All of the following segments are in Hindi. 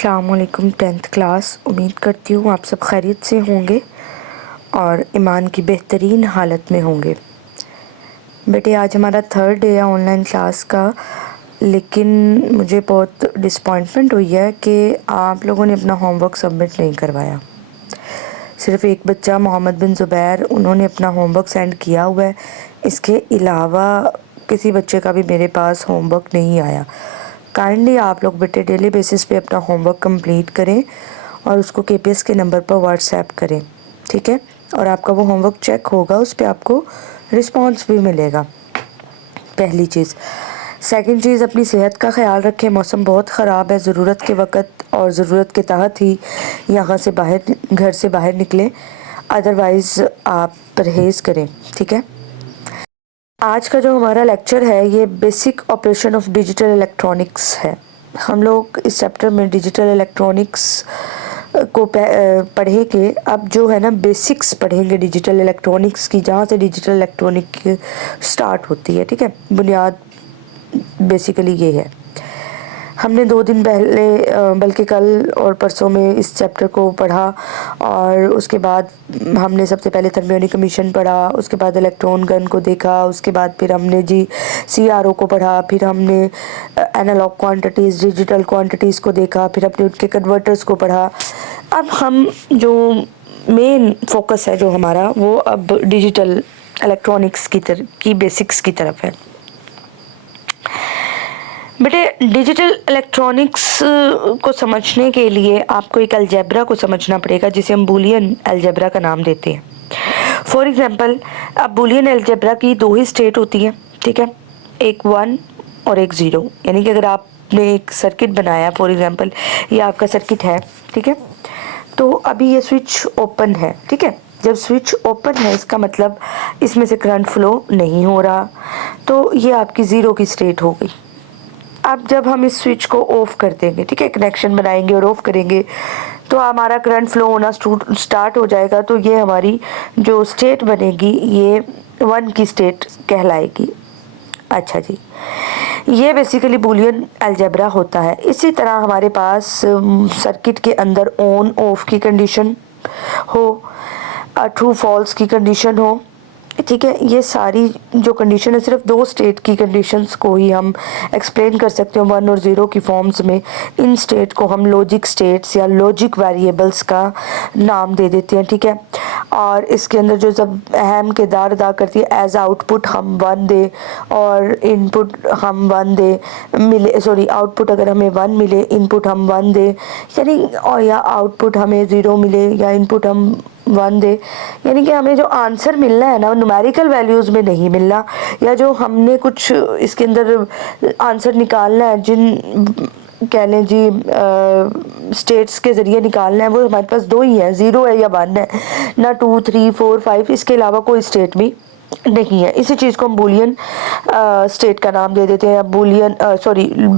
अस्सलामुअलैकुम 10th क्लास। उम्मीद करती हूँ आप सब खैरियत से होंगे और ईमान की बेहतरीन हालत में होंगे। बेटे आज हमारा 3rd डे है ऑनलाइन क्लास का, लेकिन मुझे बहुत डिसपॉइंटमेंट हुई है कि आप लोगों ने अपना होमवर्क सबमिट नहीं करवाया। सिर्फ़ एक बच्चा मोहम्मद बिन ज़ुबैर उन्होंने अपना होमवर्क सेंड किया हुआ है, इसके अलावा किसी बच्चे का भी मेरे पास होमवर्क नहीं आया। काइंडली आप लोग बेटे डेली बेसिस पे अपना होमवर्क कंप्लीट करें और उसको केपीएस के नंबर पर व्हाट्सएप करें, ठीक है। और आपका वो होमवर्क चेक होगा, उस पर आपको रिस्पांस भी मिलेगा। पहली चीज़। सेकंड चीज़, अपनी सेहत का ख्याल रखें। मौसम बहुत ख़राब है, ज़रूरत के वक्त और ज़रूरत के तहत ही घर से बाहर निकलें, अदरवाइज़ आप परहेज़ करें, ठीक है। आज का जो हमारा लेक्चर है ये basic operation of digital electronics है। हम लोग इस चैप्टर में डिजिटल इलेक्ट्रॉनिक्स को पढ़ेंगे। अब जो है ना बेसिक्स पढ़ेंगे डिजिटल इलेक्ट्रॉनिक्स की, जहाँ से डिजिटल इलेक्ट्रॉनिक स्टार्ट होती है, ठीक है। बुनियाद बेसिकली ये है। हमने 2 दिन पहले बल्कि कल और परसों में इस चैप्टर को पढ़ा और उसके बाद हमने सबसे पहले थर्मियोनिक कमीशन पढ़ा, उसके बाद इलेक्ट्रॉन गन को देखा, उसके बाद फिर हमने सीआरओ को पढ़ा, फिर हमने एनालॉग क्वांटिटीज़ डिजिटल क्वांटिटीज़ को देखा, फिर अपने उनके कन्वर्टर्स को पढ़ा। अब हम जो मेन फोकस है जो हमारा वो अब डिजिटल इलेक्ट्रॉनिक्स की बेसिक्स की तरफ है। बेटे डिजिटल इलेक्ट्रॉनिक्स को समझने के लिए आपको एक अलजेब्रा को समझना पड़ेगा, जिसे हम बूलियन अलजेब्रा का नाम देते हैं। फॉर एग्जांपल, अब बूलियन अलजेब्रा की 2 ही स्टेट होती हैं, ठीक है, एक 1 और एक 0। यानी कि अगर आपने एक सर्किट बनाया, फॉर एग्जांपल ये आपका सर्किट है, ठीक है, तो अभी ये स्विच ओपन है, ठीक है। जब स्विच ओपन है इसका मतलब इसमें से करंट फ्लो नहीं हो रहा, तो ये आपकी 0 की स्टेट हो गई। अब जब हम इस स्विच को ऑफ कर देंगे, ठीक है, कनेक्शन बनाएंगे और ऑफ करेंगे, तो हमारा करंट फ्लो होना स्टार्ट हो जाएगा। तो ये हमारी जो स्टेट बनेगी ये 1 की स्टेट कहलाएगी। अच्छा जी, ये बेसिकली बूलियन अलजेब्रा होता है। इसी तरह हमारे पास सर्किट के अंदर ऑन ऑफ की कंडीशन हो, ट्रू फॉल्स की कंडीशन हो, ठीक है। ये सारी जो कंडीशन है सिर्फ 2 स्टेट की कंडीशंस को ही हम एक्सप्लेन कर सकते हैं 1 और 0 की फॉर्म्स में। इन स्टेट को हम लॉजिक स्टेट्स या लॉजिक वेरिएबल्स का नाम दे देते हैं, ठीक है। और इसके अंदर जो सब अहम किरदार अदा करती है, एज आउटपुट हम 1 दे और इनपुट हम 1 दे मिले, सॉरी आउटपुट अगर हमें 1 मिले, इनपुट हम 1 दे, यानी और या आउटपुट हमें 0 मिले या इनपुट हम 1 दे, यानी कि हमें जो आंसर मिलना है ना न्यूमेरिकल वैल्यूज़ में नहीं मिलना, या जो हमने कुछ इसके अंदर आंसर निकालना है, जिन कह लें जी स्टेट्स के ज़रिए निकालना है, वो हमारे पास 2 ही हैं, 0 है या 1 है, ना 2 3 4 5, इसके अलावा कोई स्टेट भी नहीं है। इसी चीज़ को हम बूलियन स्टेट का नाम दे देते हैं, बूलियन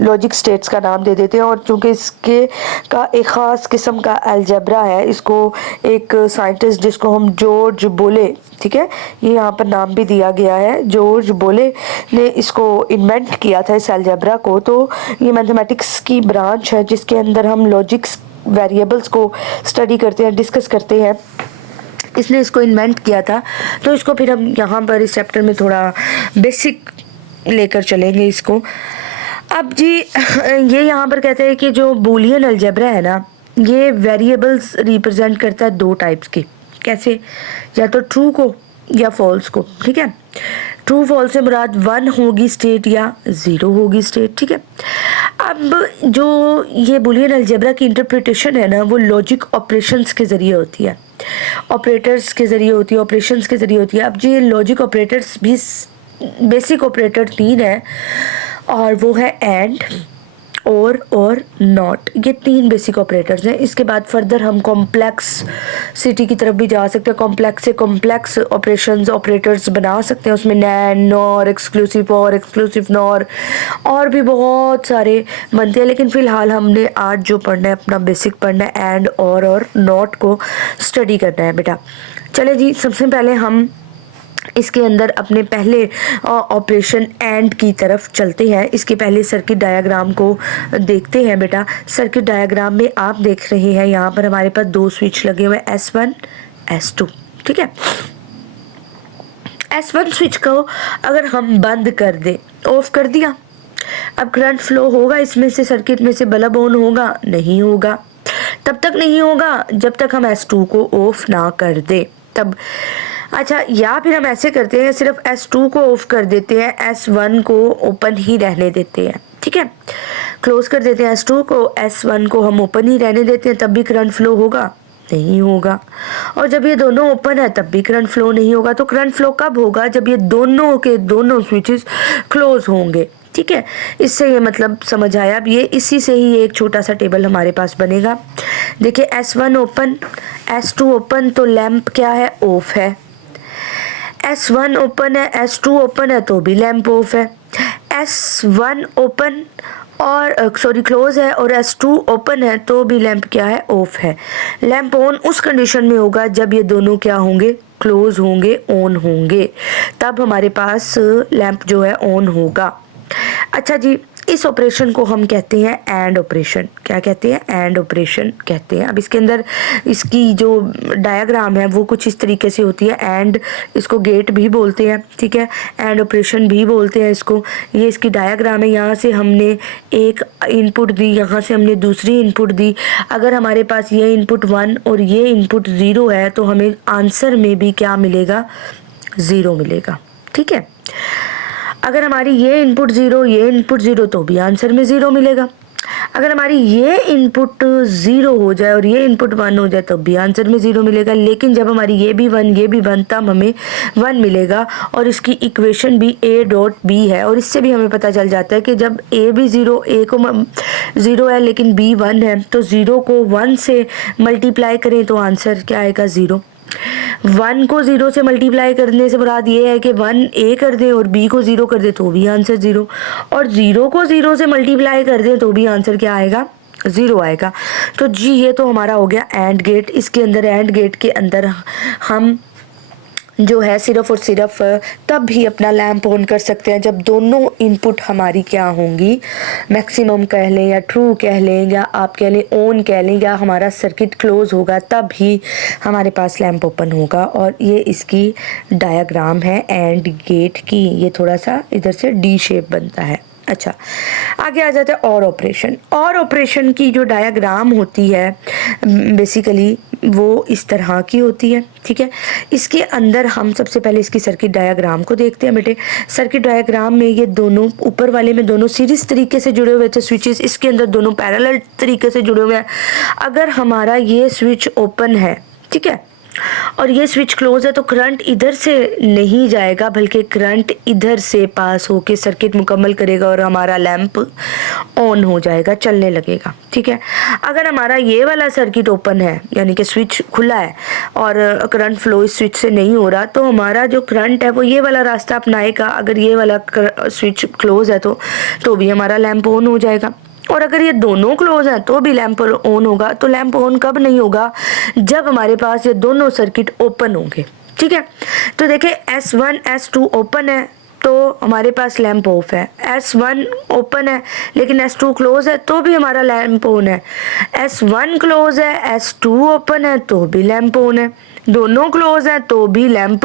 लॉजिक स्टेट्स का नाम दे देते हैं। और चूंकि इसके का एक ख़ास किस्म का अलजेब्रा है, इसको एक साइंटिस्ट जिसको हम जॉर्ज बोले, ठीक है, ये यहाँ पर नाम भी दिया गया है, जॉर्ज बोले ने इसको इन्वेंट किया था इस अलजेब्रा को। तो ये मैथमेटिक्स की ब्रांच है जिसके अंदर हम लॉजिक्स वेरिएबल्स को स्टडी करते हैं, डिस्कस करते हैं। इसने इसको इन्वेंट किया था, तो इसको फिर हम यहाँ पर इस चैप्टर में थोड़ा बेसिक लेकर चलेंगे इसको। अब जी ये यहाँ पर कहते हैं कि जो बूलियन अलजेब्रा है ना, ये वेरिएबल्स रिप्रेजेंट करता है 2 टाइप्स की। कैसे? या तो ट्रू को या फॉल्स को, ठीक है। ट्रू फॉल्स से मुराद 1 होगी स्टेट या 0 होगी स्टेट, ठीक है। अब जो ये बूलियन अलजेब्रा की इंटरप्रिटेशन है ना, वो लॉजिक ऑपरेशंस के ज़रिए होती है, ऑपरेटर्स के ज़रिए होती है, ऑपरेशंस के ज़रिए होती है। अब जी लॉजिक ऑपरेटर्स भी बेसिक ऑपरेटर 3 है, और वो है एंड, और नॉट। ये 3 बेसिक ऑपरेटर्स हैं। इसके बाद फर्दर हम कॉम्प्लेक्स सिटी की तरफ भी जा सकते हैं, कॉम्प्लेक्स से कॉम्प्लेक्स ऑपरेटर्स बना सकते हैं, उसमें नैन, नॉर, एक्सक्लूसिव और, एक्सक्लूसिव नॉर, और भी बहुत सारे बनते हैं। लेकिन फ़िलहाल हमने आज जो पढ़ना है अपना बेसिक पढ़ना है, एंड और नॉट को स्टडी करना है बेटा। चले जी, सबसे पहले हम इसके अंदर अपने पहले ऑपरेशन एंड की तरफ चलते हैं। इसके पहले सर्किट डायग्राम को देखते हैं बेटा। सर्किट डायग्राम में आप देख रहे हैं यहाँ पर हमारे पास दो स्विच लगे हुए हैं, S1 S2, ठीक है। S1 स्विच को अगर हम बंद कर दें, ऑफ कर दिया, अब करंट फ्लो होगा इसमें से, सर्किट में से बल्ब ऑन होगा? नहीं होगा। तब तक नहीं होगा जब तक हम S2 को ऑफ ना कर दे, तब। अच्छा, या फिर हम ऐसे करते हैं, सिर्फ S2 को ऑफ कर देते हैं, S1 को ओपन ही रहने देते हैं, ठीक है। क्लोज कर देते हैं S2 को, S1 को हम ओपन ही रहने देते हैं, तब भी करंट फ्लो होगा? नहीं होगा। और जब ये दोनों ओपन है तब भी करंट फ्लो नहीं होगा। तो करंट फ्लो कब होगा? जब ये दोनों के दोनों स्विचेस क्लोज होंगे, ठीक है। इससे ये मतलब समझ आया। अब ये इसी से ही एक छोटा सा टेबल हमारे पास बनेगा। देखिए, S1 ओपन, S2 ओपन, तो लैंप क्या है? ऑफ है। S1 ओपन है, S2 ओपन है, तो भी लैंप ऑफ है। S1 ओपन और क्लोज है और S2 ओपन है, तो भी लैंप क्या है? ऑफ है। लैंप ऑन उस कंडीशन में होगा जब ये दोनों क्या होंगे? क्लोज होंगे, ऑन होंगे, तब हमारे पास लैंप जो है ऑन होगा। अच्छा जी, इस ऑपरेशन को हम कहते हैं एंड ऑपरेशन। क्या कहते हैं? एंड ऑपरेशन कहते हैं। अब इसके अंदर इसकी जो डायग्राम है वो कुछ इस तरीके से होती है। एंड, इसको गेट भी बोलते हैं, ठीक है, एंड ऑपरेशन भी बोलते हैं इसको। ये इसकी डायग्राम है। यहाँ से हमने एक इनपुट दी, यहाँ से हमने दूसरी इनपुट दी। अगर हमारे पास ये इनपुट 1 और ये इनपुट 0 है तो हमें आंसर में भी क्या मिलेगा? 0 मिलेगा, ठीक है। अगर हमारी ये इनपुट 0, ये इनपुट 0, तो भी आंसर में 0 मिलेगा। अगर हमारी ये इनपुट 0 हो जाए और ये इनपुट 1 हो जाए तब भी आंसर में 0 मिलेगा। लेकिन जब हमारी ये भी 1, ये भी 1, तब हमें 1 मिलेगा। और इसकी इक्वेशन भी A.B है। और इससे भी हमें पता चल जाता है कि जब A भी 0, A को 0 है लेकिन B 1 है, तो 0 को 1 से मल्टीप्लाई करें तो आंसर क्या आएगा? 0। 1 को 0 से मल्टीप्लाई करने से मुराद ये है कि 1 A कर दें और B को 0 कर दें तो भी आंसर 0, और 0 को 0 से मल्टीप्लाई कर दें तो भी आंसर क्या आएगा? 0 आएगा। तो जी, ये तो हमारा हो गया एंड गेट। इसके अंदर, एंड गेट के अंदर हम जो है सिर्फ और सिर्फ तब भी अपना लैंप ऑन कर सकते हैं जब दोनों इनपुट हमारी क्या होंगी? मैक्सिमम कह लें या ट्रू कह लें या आप कह लें ऑन कह लें, या हमारा सर्किट क्लोज होगा, तब ही हमारे पास लैंप ओपन होगा। और ये इसकी डायग्राम है एंड गेट की। ये थोड़ा सा इधर से डी शेप बनता है। अच्छा, आगे आ जाता है और ऑपरेशन। और ऑपरेशन की जो डायग्राम होती है बेसिकली वो इस तरह की होती है, ठीक है। इसके अंदर हम सबसे पहले इसकी सर्किट डायग्राम को देखते हैं बेटे। सर्किट डायग्राम में ये दोनों ऊपर वाले में दोनों सीरीज तरीके से जुड़े हुए थे स्विचेस, इसके अंदर दोनों पैरेलल तरीके से जुड़े हुए हैं। अगर हमारा ये स्विच ओपन है, ठीक है, और ये स्विच क्लोज है, तो करंट इधर से नहीं जाएगा बल्कि करंट इधर से पास होके सर्किट मुकम्मल करेगा और हमारा लैंप ऑन हो जाएगा, चलने लगेगा, ठीक है। अगर हमारा ये वाला सर्किट ओपन है, यानी कि स्विच खुला है और करंट फ्लो इस स्विच से नहीं हो रहा, तो हमारा जो करंट है वो ये वाला रास्ता अपनाएगा। अगर ये वाला स्विच क्लोज है तो भी हमारा लैंप ऑन हो जाएगा। और अगर ये दोनों क्लोज हैं तो भी लैंप ऑन होगा। तो लैंप ऑन कब नहीं होगा? जब हमारे पास ये दोनों सर्किट ओपन होंगे, ठीक है। तो देखिए, S1 S2 ओपन है तो हमारे पास लैंप ऑफ है। S1 ओपन है लेकिन S2 क्लोज है तो भी हमारा लैंप ऑन है। S1 क्लोज है, S2 ओपन है तो भी लैंप ऑन है। दोनों क्लोज हैं तो भी लैंप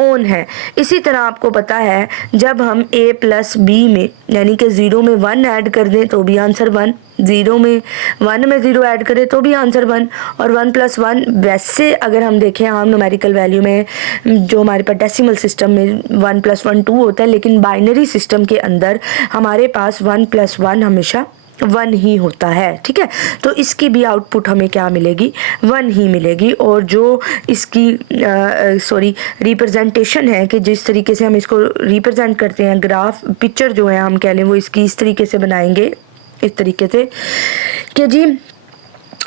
ऑन है। इसी तरह आपको पता है जब हम A प्लस B में यानी कि 0 में 1 ऐड कर दें तो भी आंसर 1, 0 में 1 में 0 ऐड करें तो भी आंसर 1, और 1 प्लस 1 वैसे अगर हम देखें आम न्यूमेरिकल वैल्यू में जो हमारे पास डेसिमल सिस्टम में 1 प्लस 1 2 होता है, लेकिन बाइनरी सिस्टम के अंदर हमारे पास 1 प्लस 1 हमेशा 1 ही होता है, ठीक है। तो इसकी भी आउटपुट हमें क्या मिलेगी? 1 ही मिलेगी। और जो इसकी रिप्रेजेंटेशन है कि जिस तरीके से हम इसको रिप्रेजेंट करते हैं, ग्राफ पिक्चर जो है हम कह लें, वो इसकी इस तरीके से बनाएंगे, इस तरीके से कि जी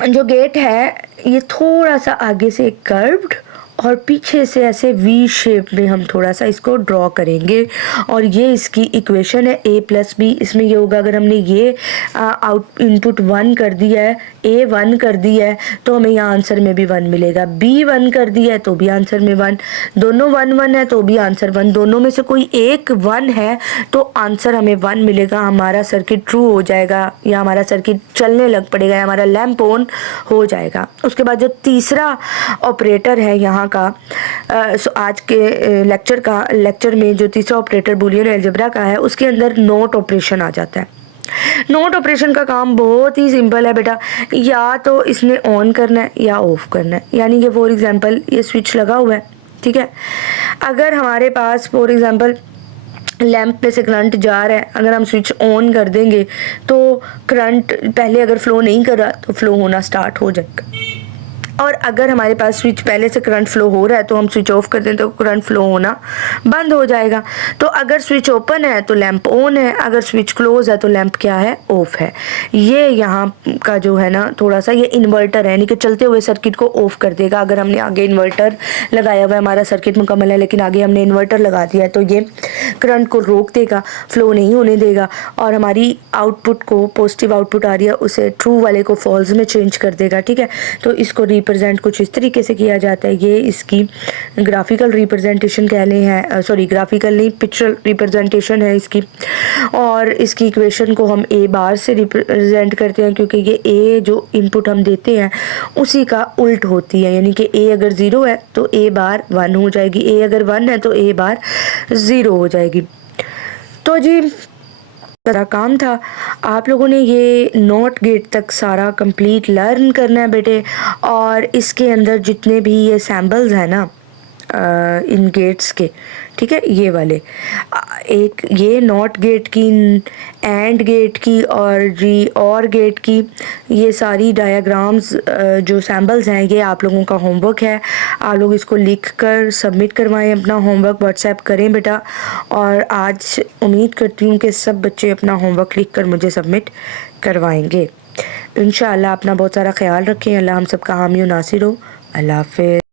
जो गेट है ये थोड़ा सा आगे से कर्व्ड और पीछे से ऐसे वी शेप में हम थोड़ा सा इसको ड्रॉ करेंगे और ये इसकी इक्वेशन है a+b। इसमें ये होगा, अगर हमने ये आउट इनपुट 1 कर दिया है, a 1 कर दिया है तो हमें यहाँ आंसर में भी 1 मिलेगा, b 1 कर दिया है तो भी आंसर में 1, दोनों 1 1 है तो भी आंसर 1, दोनों में से कोई एक 1 है तो आंसर हमें 1 मिलेगा। हमारा सर्किट ट्रू हो जाएगा या हमारा सर्किट चलने लग पड़ेगा या हमारा लैंप ऑन हो जाएगा। उसके बाद जो तीसरा ऑपरेटर है यहाँ का आज के लेक्चर में जो तीसरा ऑपरेटर बूलियन अलजेब्रा का है, उसके अंदर नोट ऑपरेशन आ जाता है। नोट ऑपरेशन का काम बहुत ही सिंपल है बेटा, या तो इसने ऑन करना है या ऑफ करना है। यानी कि फॉर एग्जांपल ये स्विच लगा हुआ है, ठीक है, अगर हमारे पास फॉर एग्जांपल लैंप पे से करंट जा रहा है, अगर हम स्विच ऑन कर देंगे तो करंट पहले अगर फ्लो नहीं कर रहा तो फ्लो होना स्टार्ट हो जाएगा, और अगर हमारे पास स्विच पहले से करंट फ्लो हो रहा है तो हम स्विच ऑफ कर दें तो करंट फ्लो होना बंद हो जाएगा। तो अगर स्विच ओपन है तो लैंप ऑन है, अगर स्विच क्लोज है तो लैंप क्या है, ऑफ है। ये यहाँ का जो है ना थोड़ा सा ये इन्वर्टर है, यानी कि चलते हुए सर्किट को ऑफ कर देगा। अगर हमने आगे इन्वर्टर लगाया हुआ है, हमारा सर्किट मुकम्मल है लेकिन आगे हमने इन्वर्टर लगा दिया है तो ये करंट को रोक देगा, फ्लो नहीं होने देगा, और हमारी आउटपुट को, पॉजिटिव आउटपुट आ रही है उसे ट्रू वाले को फॉल्स में चेंज कर देगा, ठीक है। तो इसको रिप्रेजेंट कुछ इस तरीके से किया जाता है। ये इसकी ग्राफिकल रिप्रेजेंटेशन कह लें है, सॉरी ग्राफिकल नहीं, पिक्चरल रिप्रेजेंटेशन है इसकी। और इसकी इक्वेशन को हम ए बार से रिप्रेजेंट करते हैं क्योंकि ये ए जो इनपुट हम देते हैं उसी का उल्ट होती है, यानी कि ए अगर 0 है तो ए बार 1 हो जाएगी, ए अगर 1 है तो ए बार 0 हो जाएगी। तो जी सारा काम था, आप लोगों ने ये नॉट गेट तक सारा कंप्लीट लर्न करना है बेटे। और इसके अंदर जितने भी ये सैम्बल्स हैं ना इन गेट्स के, ठीक है, ये वाले एक ये नॉट गेट की, एंड गेट की और जी और गेट की, ये सारी डायग्राम्स जो सैम्बल्स हैं ये आप लोगों का होमवर्क है। आप लोग इसको लिख कर सबमिट करवाएं, अपना होमवर्क व्हाट्सएप करें बेटा। और आज उम्मीद करती हूँ कि सब बच्चे अपना होमवर्क लिख कर मुझे सबमिट करवाएंगे। इंशाअल्लाह अपना बहुत सारा ख्याल रखें। अल्लाह हम सबका हामी और नासिर हो। अल्लाह हाफ़िज़।